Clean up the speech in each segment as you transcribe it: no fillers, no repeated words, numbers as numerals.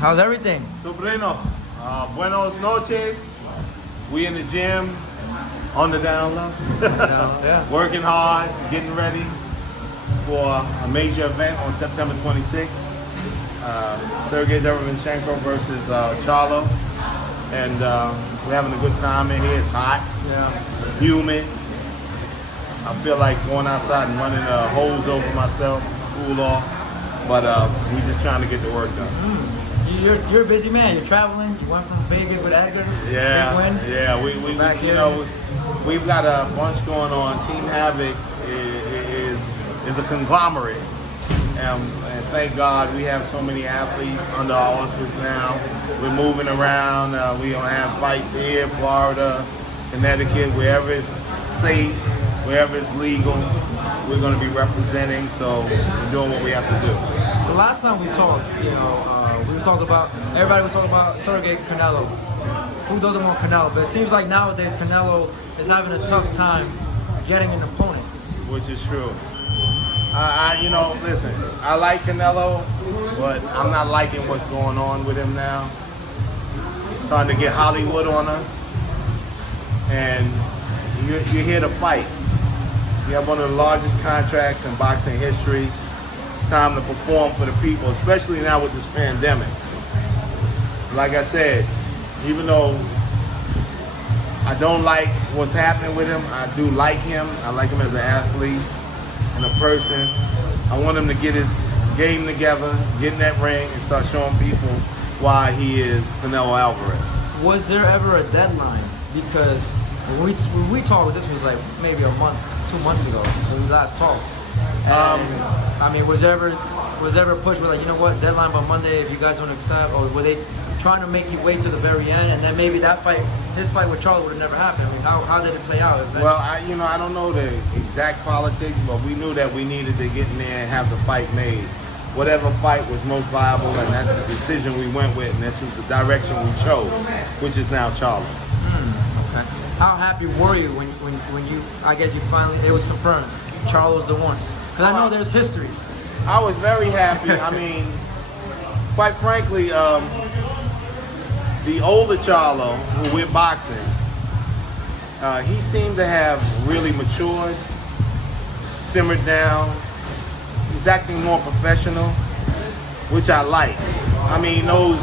How's everything? Sobrino, buenos noches. We in the gym, on the down low. Yeah. Working hard, getting ready for a major event on September 26th. Sergiy Dervechenko versus Charlo. And we're having a good time in here. It's hot, humid. I feel like going outside and running a hose over myself, cool off. But we're just trying to get the work done. You're a busy man. You're traveling. You went from Vegas with Edgar. Yeah, Big win. yeah. We've got a bunch going on. Team Havoc is a conglomerate, and thank God we have so many athletes under our auspices now. We're moving around. We don't have fights here, Florida, Connecticut, wherever it's safe, wherever it's legal. We're going to be representing. So we're doing what we have to do. The last time we talked, we were talking about, everybody was talking about Sergiy Canelo. Who doesn't want Canelo? But it seems like nowadays Canelo is having a tough time getting an opponent. Which is true. Listen, I like Canelo, but I'm not liking what's going on with him now. He's starting to get Hollywood on us. And you're here to fight. You have one of the largest contracts in boxing history. Time to perform for the people, especially now with this pandemic. Like I said, even though I don't like what's happening with him, I do like him. I like him as an athlete and a person. I want him to get his game together, get in that ring, and start showing people why he is Canelo Alvarez. Was there ever a deadline? Because when we talked, this was like maybe a month, 2 months ago, when we last talked. And, was there ever a push where, like, you know what, deadline by Monday if you guys don't accept, or were they trying to make you wait to the very end, and then maybe that fight, his fight with Charlo would have never happened? I mean, how did it play out? Well, I don't know the exact politics, but we knew that we needed to get in there and have the fight made. Whatever fight was most viable, and that's the decision we went with, and this was the direction we chose, which is now Charlo. Okay. How happy were you when you, I guess you finally, it was confirmed, Charlo's the one? Because I know there's history. I was very happy. I mean, quite frankly, the older Charlo, who we're boxing, he seemed to have really matured, simmered down. He's acting more professional, which I like. I mean, those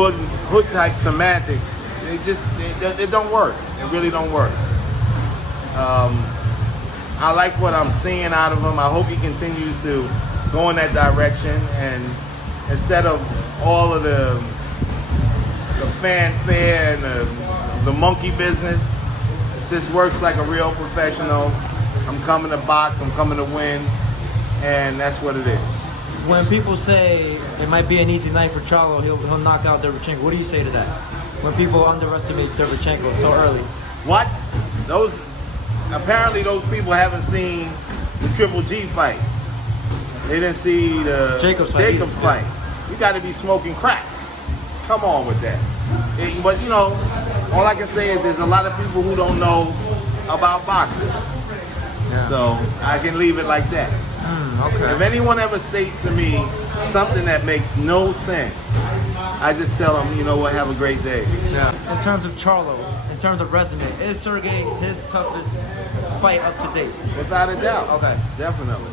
hood type semantics, they don't work. They really don't work. I like what I'm seeing out of him. I hope he continues to go in that direction, and instead of all of the fanfare and the monkey business, it just works like a real professional. I'm coming to box, I'm coming to win, and that's what it is. When people say it might be an easy night for Charlo, he'll knock out Dervechenko, what do you say to that? When people underestimate Dervechenko so early? What? Apparently those people haven't seen the Triple G fight. They didn't see the Jacobs fight. You got to be smoking crack. Come on with that. But all I can say is there's a lot of people who don't know about boxing. Yeah. So I can leave it like that. Okay. If anyone ever states to me something that makes no sense, I just tell them, you know what, have a great day. Yeah. In terms of Charlo, in terms of resume, is Sergiy his toughest fight up to date? Without a doubt. Okay. Definitely.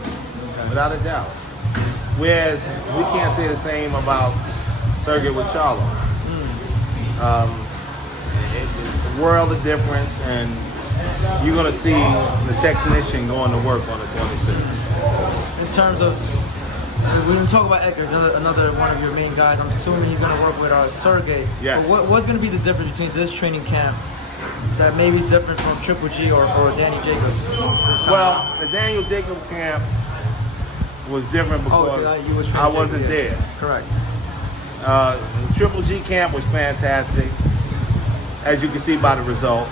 Okay. Without a doubt. Whereas we can't say the same about Sergiy with Charlo. It's a world of difference, and you're going to see the technician going to work on the 26th. In terms of, we didn't talk about Edgar, another one of your main guys. I'm assuming he's going to work with Sergiy. Yes. But what's going to be the difference between this training camp that maybe is different from Triple G or Danny Jacobs this time? Well, the Daniel Jacobs camp was different because I wasn't there. Correct. Triple G camp was fantastic, as you can see by the results.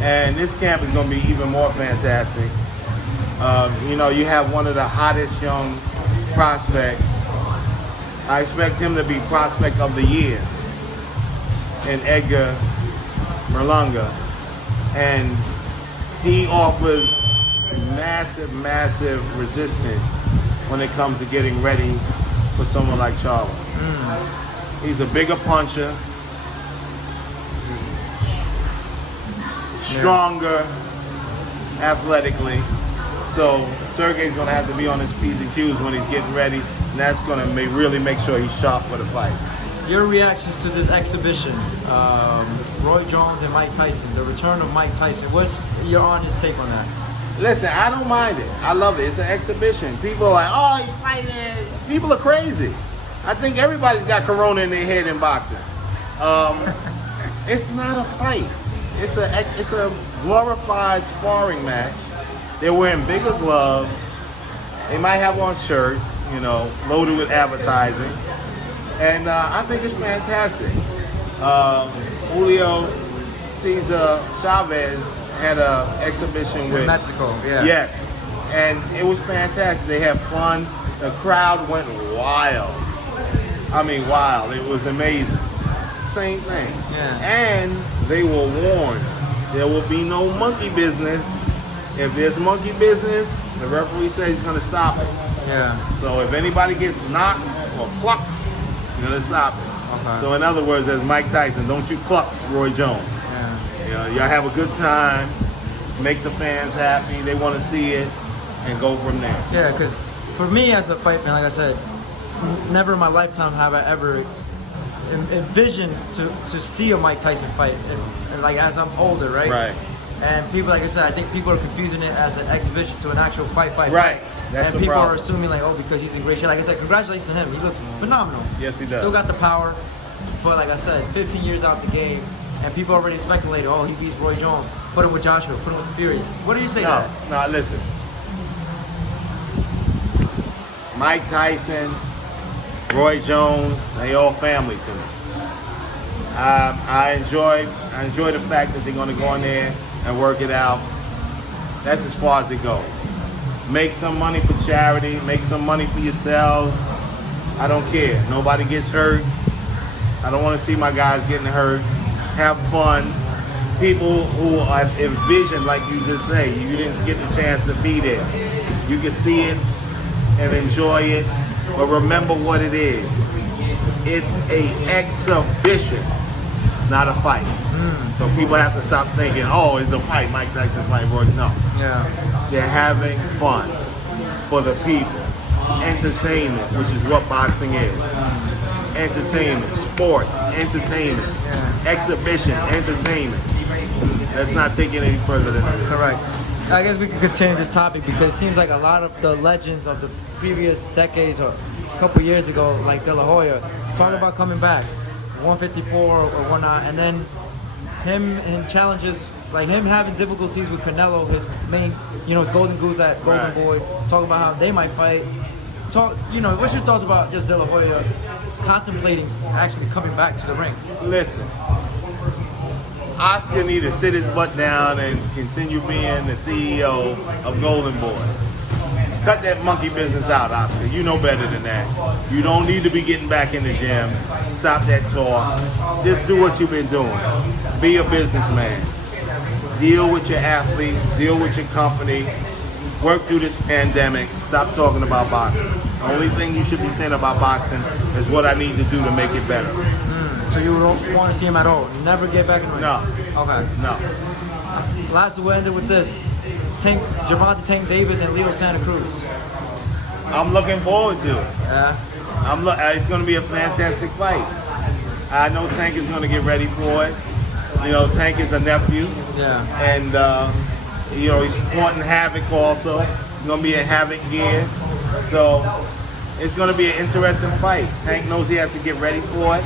And this camp is going to be even more fantastic. You have one of the hottest young prospects. I expect him to be prospect of the year in Edgar Berlanga. And he offers massive resistance when it comes to getting ready for someone like Charlo. He's a bigger puncher, stronger athletically. So Sergey's going to have to be on his P's and Q's when he's getting ready, and that's going to really make sure he's sharp for the fight. Your reactions to this exhibition, Roy Jones and Mike Tyson, the return of Mike Tyson, what's your honest take on that? Listen, I don't mind it. I love it. It's an exhibition. People are like, oh, he's fighting. People are crazy. I think everybody's got corona in their head in boxing. It's not a fight. It's a glorified sparring match. They're wearing bigger gloves. They might have on shirts, you know, loaded with advertising. And I think it's fantastic. Julio Cesar Chavez had an exhibition with Mexico, yeah. Yes, and it was fantastic. They had fun. The crowd went wild. I mean, wild. It was amazing. Same thing. Yeah. And they were warned there will be no monkey business. If there's monkey business, the referee says he's going to stop it. Yeah. So if anybody gets knocked or plucked, you're going to stop it. Okay. So in other words, as Mike Tyson, don't you cluck Roy Jones. Yeah. You know, y'all have a good time, make the fans happy, they want to see it, and go from there. Yeah, because for me as a fight fan, like I said, never in my lifetime have I ever envisioned to see a Mike Tyson fight, and like as I'm older, right? Right. And people, like I said, I think people are confusing it as an exhibition to an actual fight. Right. That's and the people problem. are assuming like, oh, because he's in great shape. Like I said, congratulations to him. He looks phenomenal. Yes, he does. Still got the power, but like I said, 15 years out the game, and people already speculated, oh, he beats Roy Jones. Put him with Joshua. Put him with the Furies. What do you say to that? No, listen. Mike Tyson, Roy Jones, they all family to me. I enjoy the fact that they're going to go in there and work it out. That's as far as it goes. Make some money for charity, make some money for yourselves. I don't care. Nobody gets hurt. I don't want to see my guys getting hurt. Have fun. People who are envisioned, like you just say, you didn't get the chance to be there. You can see it and enjoy it, but remember what it is. It's an exhibition, not a fight. So people have to stop thinking, oh, it's a fight, Mike Tyson fight, Roy. No. Yeah. They're having fun for the people. Entertainment, which is what boxing is. Entertainment, sports, entertainment, exhibition, entertainment. Let's not take it any further than that. Correct. I guess we could continue this topic because it seems like a lot of the legends of the previous decades or a couple years ago, like De La Hoya, talk about coming back, 154 or whatnot, and then him and challenges, like him having difficulties with Canelo, his main, his golden goose, that golden boy, talk about how they might fight. What's your thoughts about just De La Hoya contemplating actually coming back to the ring? Listen, Oscar need to sit his butt down and continue being the CEO of Golden Boy. Cut that monkey business out, Oscar. You know better than that. You don't need to be getting back in the gym. Stop that talk. Just do what you've been doing. Be a businessman. Deal with your athletes. Deal with your company. Work through this pandemic. Stop talking about boxing. The only thing you should be saying about boxing is what I need to do to make it better. So you don't want to see him at all? Never get back in the ring? No. Okay. No. Lastly, we'll end it with this. Gervonta Davis and Leo Santa Cruz. I'm looking forward to it. Yeah. It's going to be a fantastic fight. I know Tank is going to get ready for it. Tank is a nephew. Yeah. And, he's sporting Havoc also. He's going to be in Havoc gear. So it's going to be an interesting fight. Tank knows he has to get ready for it.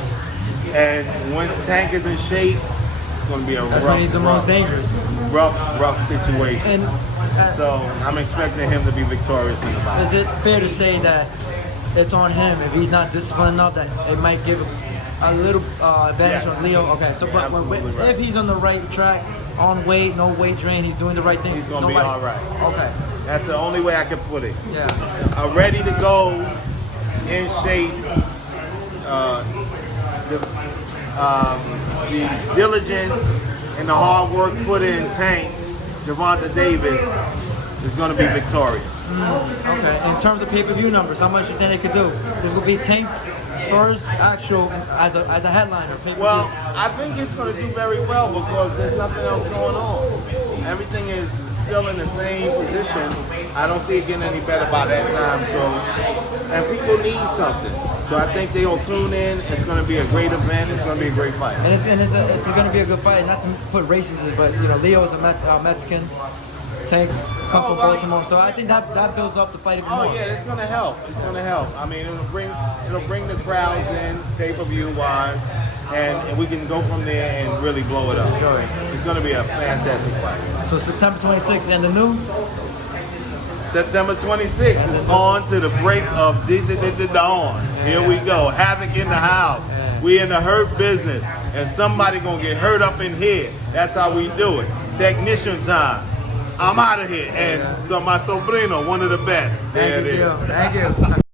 And when Tank is in shape, it's going to be That's when he's the most dangerous. Rough situation. And so I'm expecting him to be victorious in the bout. Is it fair to say that it's on him if he's not disciplined enough that it might give a little advantage on Leo? Okay, so but if he's on the right track, on weight, no weight drain, he's doing the right thing. He's gonna be all right. Okay. That's the only way I can put it. Yeah. Ready to go, in shape. The diligence and the hard work put in Tank, Gervonta Davis is going to be victorious. Okay. In terms of pay-per-view numbers, how much do you think they could do? This will be Tank's first actual as a headliner pay-per-view. Well, I think it's going to do very well because there's nothing else going on. Everything is still in the same position. I don't see it getting any better by that time. So, and people need something. So I think they'll tune in. It's going to be a great event. It's going to be a great fight. And it's going to be a good fight. Not to put race into it, but you know, Leo's a Mexican. Tank come from Baltimore, so I think that builds up the fight even more. Oh yeah, it's gonna help. It's gonna help. I mean, it'll bring the crowds in pay-per-view wise, and we can go from there and really blow it up. It's gonna be a fantastic fight. So September 26th, and the new September 26th is on to the break of the dawn. Here we go. Havoc in the house. We in the hurt business, and somebody gonna get hurt up in here. That's how we do it. Technician time. I'm out of here. And so my sobrino, one of the best. There it is. Thank you.